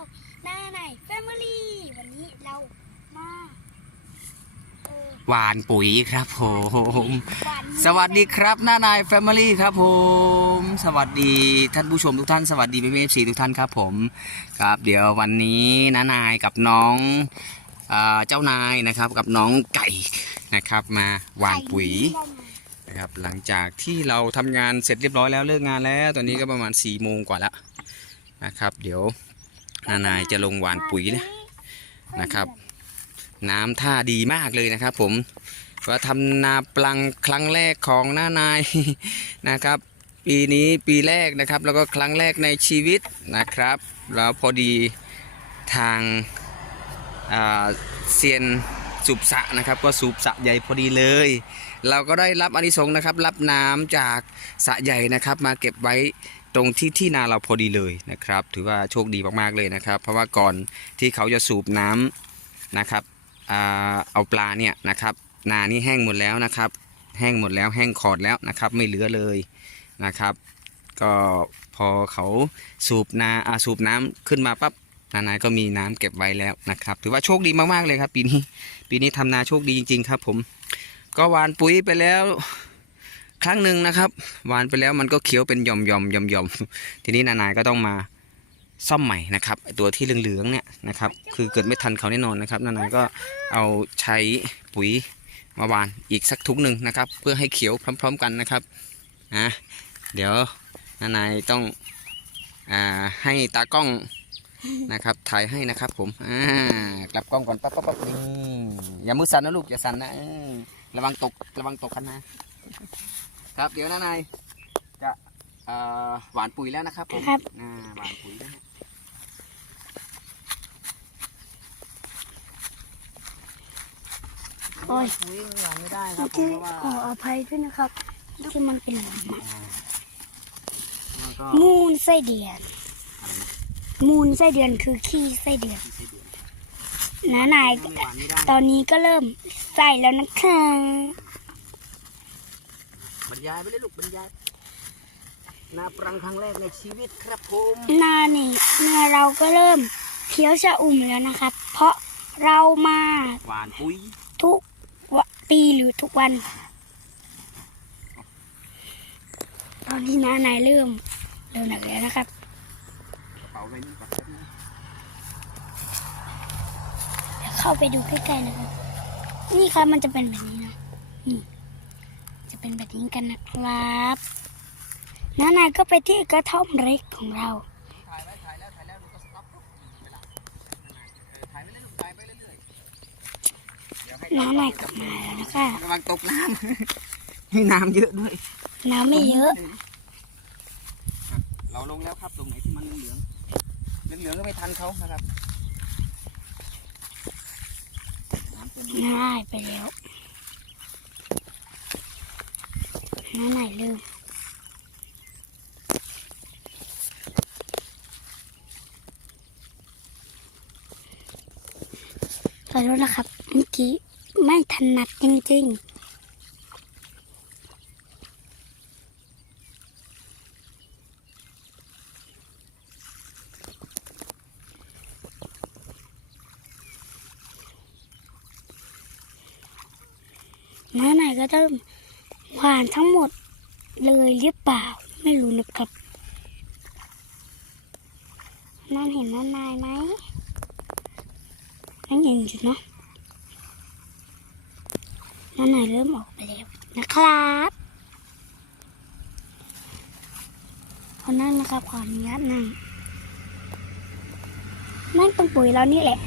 องหน้าไหนแฟมิลี่วันนี้เรามาเออหวานปุ๋ยครับผมหวานสวัสดีครับหน้านายแฟมิลี่ครับผม สวัสดีท่านผู้ชมทุกท่านสวัสดีพี่เอฟซีทุกท่านครับผมครับ เดี๋ยววันนี้น้านายกับน้องอ่าเจ้านายนะครับกับน้องไก่นะครับมาหวานปุ๋ยนะครับหลังจากที่เราทำงานเสร็จเรียบร้อยแล้วเลิกงานแล้ว ตอนนี้ก็ประมาณ4ี่โมงกว่าแล้วนะครับ เดี๋ยว นานายจะลงหวานปุ๋ยนะนะครับ น้ำท่าดีมากเลยนะครับ ผมว่าทำนาปลังครั้งแรกของนานายนะครับ ปีนี้ปีแรกนะครับ แล้วก็ครั้งแรกในชีวิตนะครับ แล้วพอดีทางเซียนสูบสะนะครับก็สูบสะใหญ่พอดีเลย เราก็ได้รับอนิสงส์นะครับ รับน้ำจากสะใหญ่นะครับ มาเก็บไว้ ตรงที่ที่นาเราพอดีเลยนะครับ ถือว่าโชคดีมากๆเลยนะครับ เพราะว่าก่อนที่เขาจะสูบน้ำนะครับเอาปลาเนี่ยนะครับ นานี่แห้งหมดแล้วนะครับ แห้งหมดแล้วแห้งขอดแล้วนะครับ ไม่เหลือเลยนะครับ ก็พอเขาสูบนาอาสูบน้ำขึ้นมาปั๊บนานายก็มีน้ำเก็บไว้แล้วนะครับ ถือว่าโชคดีมากๆเลยครับ ปีนี้ปีนี้ทำนาโชคดีจริง ๆ ครับ ผม ก็หวานปุ๋ยไปแล้ว ครั้งหนึ่งนะครับหวานไปแล้วมันก็เขียวเป็นหย่อมๆหย่อมๆทีนี้นานายก็ต้องมาซ่อมใหม่นะครับตัวที่เหลืองๆเนี่ยนะครับคือเกิดไม่ทันเขาแน่นอนนะครับนานายก็เอาใช้ปุ๋ยมาหวานอีกสักถุงหนึ่งนะครับ เพื่อให้เขียวพร้อม ๆ กันนะครับนะเดี๋ยวนานายต้องอาให้ตากล้องนะครับถ่ายให้นะครับผมอ่ากลับกล้องก่อนปั๊บปั๊บปั๊บอย่ามือสั่นนะลูกอย่าสั่นนะระวังตกระวังตกกันนะ ครับเดี๋ยวนานายจะเอ่อหวานปุ๋ยแล้วนะครับผมครับอ่าหวานปุ๋ยนะฮะโอ้ยปุ๋ยหวานไม่ได้ครัเมื่บอผมกี้เพราะว่าขออภัยด้วยนะครับที่มันเป็นหลุมอะแล้วก็มูลไส้เดือน มูลไส้เดือนคือขี้ไส้เดือนน้านายไม่หวานไม่ได้ตอนนี้ก็เริ่มใส่แล้วนะคะ บรรยายไปเลยลูกบรรยายนาปรังครั้งแรกในชีวิตครับผมหนานี่เนื้อเราก็เริ่มเขียวชะอุ่มแล้วนะครับ เพราะเรามาหวานปุ๋ยทุกวันปีหรือทุกวัน ตอนนี้น้านายเริ่มเริ่มหนักแล้วนะครับกระเป๋าใบนี้ก่อนแป๊บนึงเดี๋ยวเข้าไปดูใกล้ๆนะครับ นี่ครับมันจะเป็นแบบนี้นะนี่จะ เป็นแบบนี้กันนะครับน้านายก็ไปที่กระท่อมเล็กของเราถ่ายไว้ถ่ายแล้วถ่ายแล้วลูกก็สต็อปปุ๊บเวลาเออถ่ายไปเรื่อยลูกถ่ายไปเรื่อยๆเดี๋ยวให้น้านายกลับมาแล้วนะคะระวังตกน้ำให้น้ำเยอะด้วย น้ำไม่เยอะ เราลงแล้วครับตรงไหนที่มันเหลืองๆเหลืองๆก็ไม่ทันเขานะครับน้ำเต็มง่ายไปแล้ว น้านายเริ่มขอโทษนะครับเมื่อกี้ไม่ถนัดจริง ๆน้านายก็เริ่ม หวานทั้งหมดเลยหรือเปล่า ไม่รู้นะครับ นั่นเห็นน้านายไหมนั่นเห็นอยู่เนาะน้านายเริ่มออกไปแล้วนะครับขอนั่งนะครับขออนุญาตนั่งนั่งตรงปุ๋ยเรานี่แหละ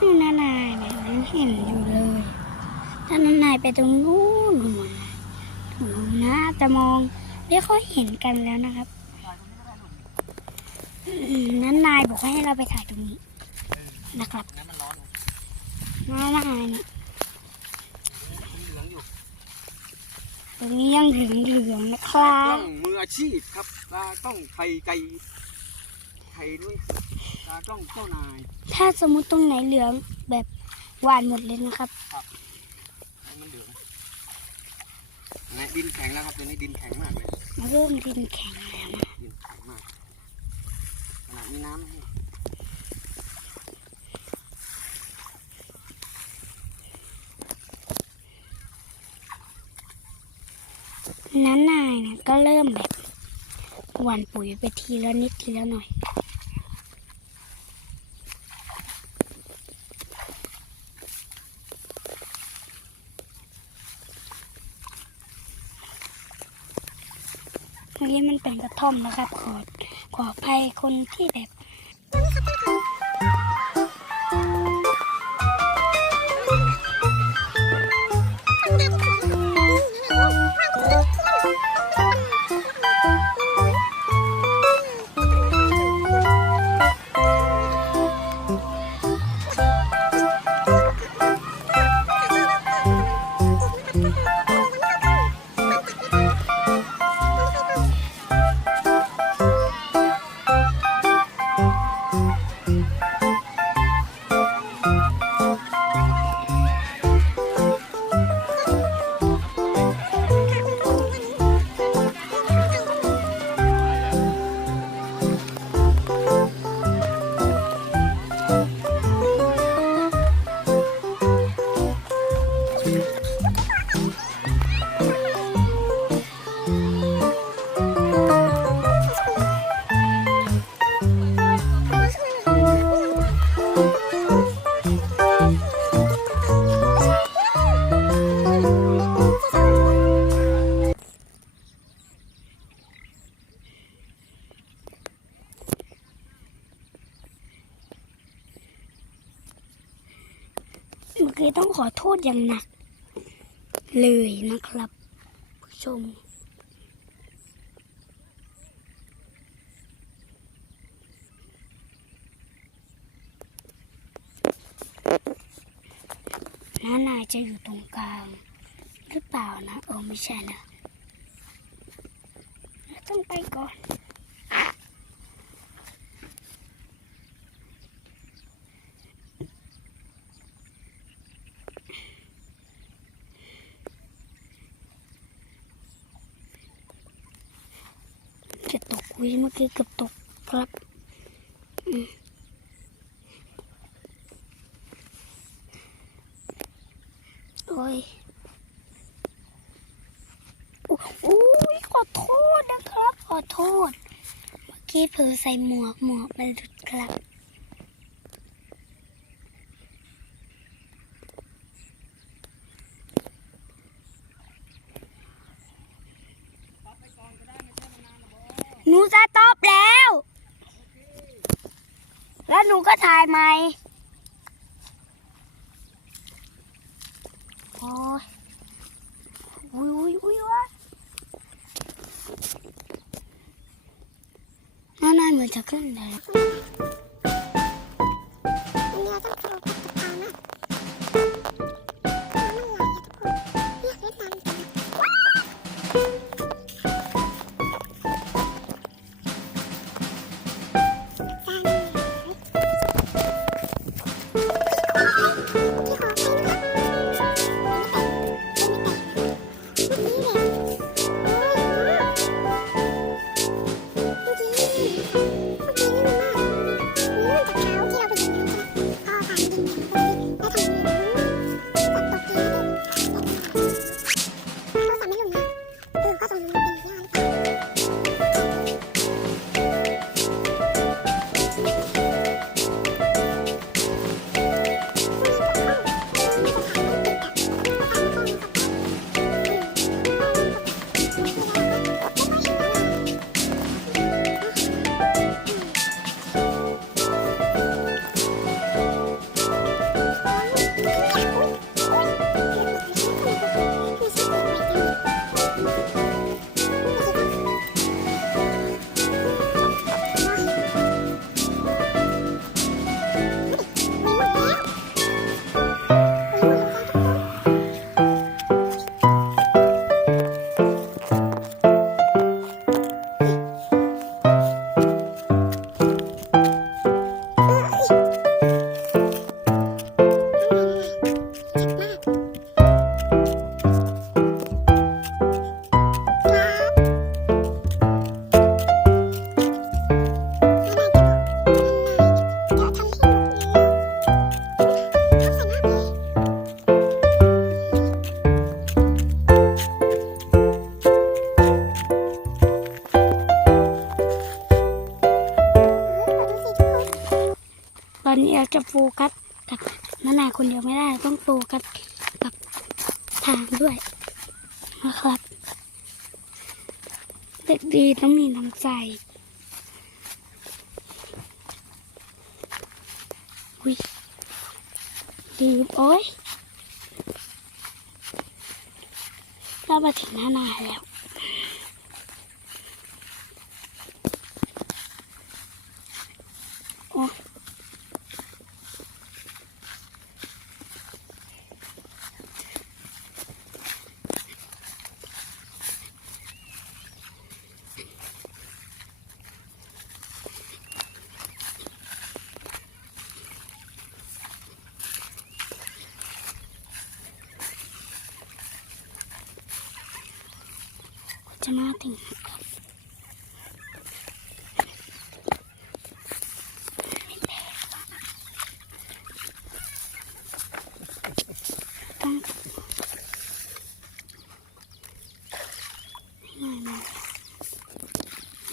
นี่นานายเนี่ยยังเห็นอยู่เลยถ้านานายไป ตรงนู้นนู่นตรงนู้นนะจะมองไม่ค่อยเห็นกันแล้วนะครับอืมนั้นนายบอกให้เราไปถ่ายตรงนี้นะครับน้ำมันร้อนนานายเนี่ยมันเหลืองอยู่ตรงนี้ยังเหลืองเหลืองๆนะครัต้อบงมืออาชีพครับตาต้องไข่ไก่ไข่ด้วยตตากล้องเจ้านาย ถ้าสมมุติตรงไหนเหลืองแบบหวานหมดเลยนะครับ ให้มันเหลือง นะดินแข็งแล้วครับตัวนี้ดินแข็งมากเลยมันเริ่มดินแข็งแล้วนะดินแข็งมากขนาดมีน้ำน้านายเนี่ยก็เริ่มแบบหว่านปุ๋ยไปทีละนิดทีละหน่อย อันนี้มันเป็นกระ ท่อมนะครับ ขอขออภัยคนที่แบบ เมื่อต้องขอโทษอย่างหนัก เลยนะครับ ผู้ชม น้านายจะอยู่ตรงกลาง หรือเปล่านะ เออไม่ใช่นะ ต้องไปก่อน จะตกวิเมื่อกี้เกือบตกครับอโอ้ยโอุ้ยขอโทษนะครับ ขอโทษ เมื่อกี้เผลอใส่หมวกหมวกมันหลุดครับ หนูจะตอบแล้ว แล้วหนูก็ถ่ายใหม่โอ้ยอุ้ยอุ้ยอุ้ยวะน่าน่าเหมือนจะขึ้นเลย คนเดียวไม่ได้ต้องโฟกัสกับทางด้วยนะครับเด็กดีต้องมีน้ำใจอุ้ยลืมโอ้ยเรามาถึงหน้านาแล้ว จะมาถึงนะครับต้อง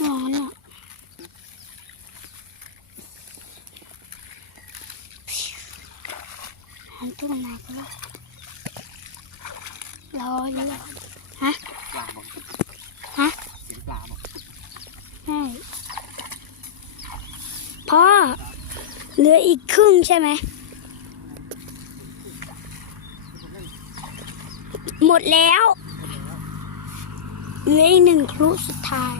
ร้อนอะหันตัวไหนก็ได้รออยู่ฮะ ปลาบอก ฮะ เสียงปลาบอก ใช่ พ่อ เหลืออีกครึ่งใช่ไหม หมดแล้ว เหลืออีกหนึ่งครุสุดท้าย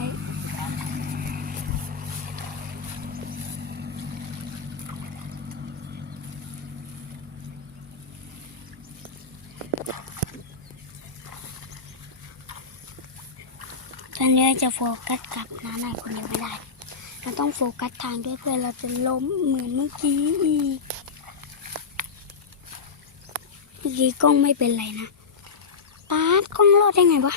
ตอนนี้จะโฟกัสกับน้าหน่อยคนเดียวไม่ได้ เราต้องโฟกัสทางด้วยเพื่อเราจะล้มเหมือนเมื่อกี้อีกเมื่อกี้กล้องไม่เป็นไรนะป๊าดกล้องรอดได้ไงวะ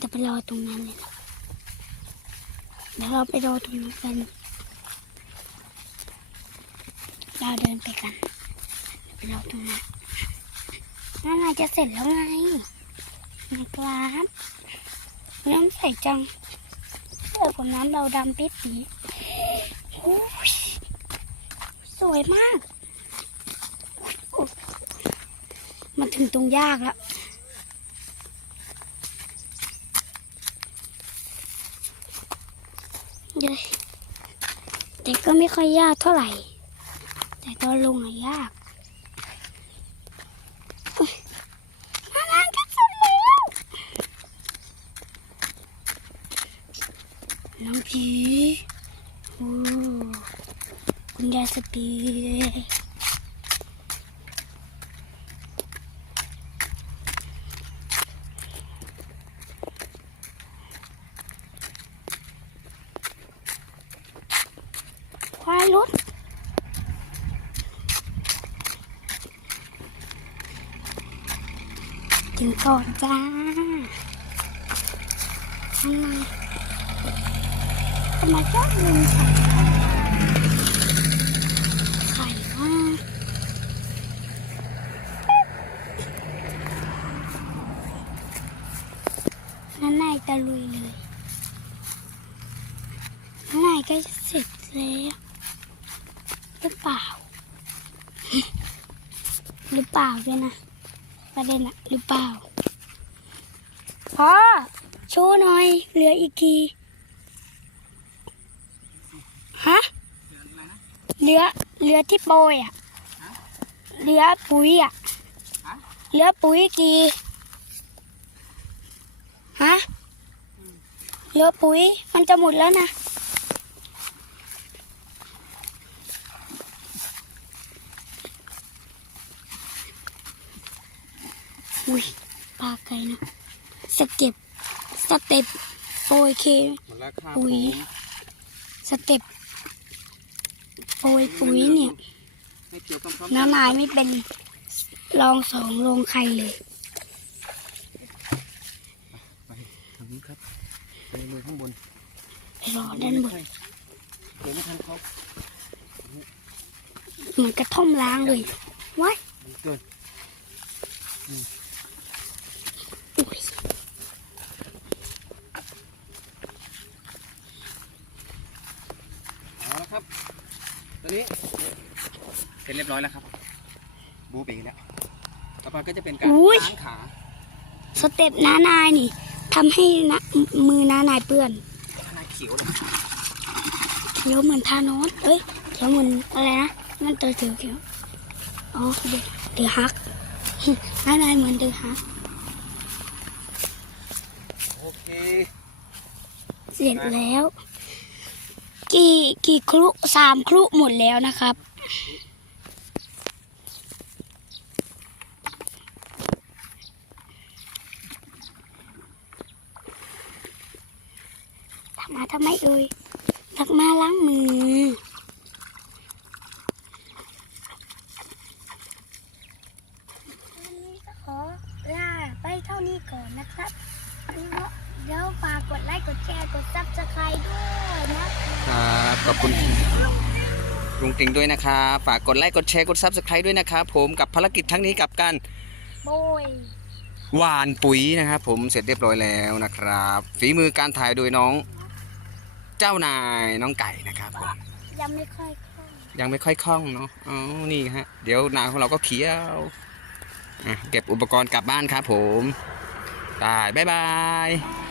จะไปรอตรงนั้นเลยนะเดี๋ยวเราไปรอตรงนั้นกันเราเดินไปกัน เรอตรงนั้นน่าจะเสร็จแล้วไงนะครับน้ำใสจังเสื้อกับน้ำเราดำปิดปีโอ้ยสวยมากโอ้ยมาถึงตรงยากแล้วเยวแต่ก็ไม่ค่อยยากเท่าไหร่ แต่ตอนลงอะยาก เฮ้ยมานานกันสุดแล้วน้องผีโอ้คุณยายสปีดควายรถ ถึงก่อนจ้าทำไมทำไมชอบลืมใส่ไข่ว่านั่นนายตะลุยเลยนั่นนายก็จะเสร็จแล้วหรือเปล่า หรือเปล่าด้วยนะ ประเด็นอะหรือเปล่าพ่อโชว์หน่อย เหลืออีกกี่ฮะเหลือเหลือที่โปรยอะเหลือปุ๋ยอะเหลือปุ๋ยกี่ฮะเหลือปุ๋ยมันจะหมดแล้วนะ อุ้ยปลาไก่นะสเต็ปสเต็ปโปรยเคหมดแล้วครับปุ๋ยสเต็ปโปรยปุ๋ยเนี่ยไม่เกี่ยวกับน้านายไม่เป็นรองสองลงใครเลยทางนี้ครับไปเลยข้างบนไปรอด้านบนเดี๋ยวไม่ทันเขาเหมือนกระท่อมล้างเลยว้ายเกิน นี้เสร็จเรียบร้อยแล้วครับ บูปีแล้วต่อไปก็จะเป็นการอุ๊ย ล้างขาสเต็ปน้านายนี่ทำให้นะมือน้านายเปื้อนทนายเขียวเลยเขียวเหมือนทานอสเอ้ยเขียวเหมือนอะไรนะนั่นตัวเขียวเขียวอ๋อเดือเดือฮัก น้านายเหมือนเดือฮักโอเค เสร็จแล้ว กี่กี่ครุสามครุหมดแล้วนะครับตักมาทำไมเอ่ยตักมาล้างมือ วันนี้ก็ขอลาไปเท่านี้ก่อนนะครับ เดี๋ยวฝากกดไลค์ กดแชร์ กดซับสไครต์ด้วยนะครับ ขอบคุณลุงติงด้วยนะครับ ฝากกดไลค์กดแชร์กด Subscribe ด้วยนะครับผมกับภารกิจทั้งนี้กับการโบยหวานปุ๋ยนะครับผมเสร็จเรียบร้อยแล้วนะครับ ฝีมือการถ่ายโดยน้อง เจ้านายน้องไก่นะครับผมยังไม่ค่อยคล่องยังไม่ค่อยคล่องเนาะอ๋อนี่ฮะเดี๋ยวนาของเราก็เขียวอะเก็บอุปกรณ์กลับบ้านครับผมบายบายบายบาย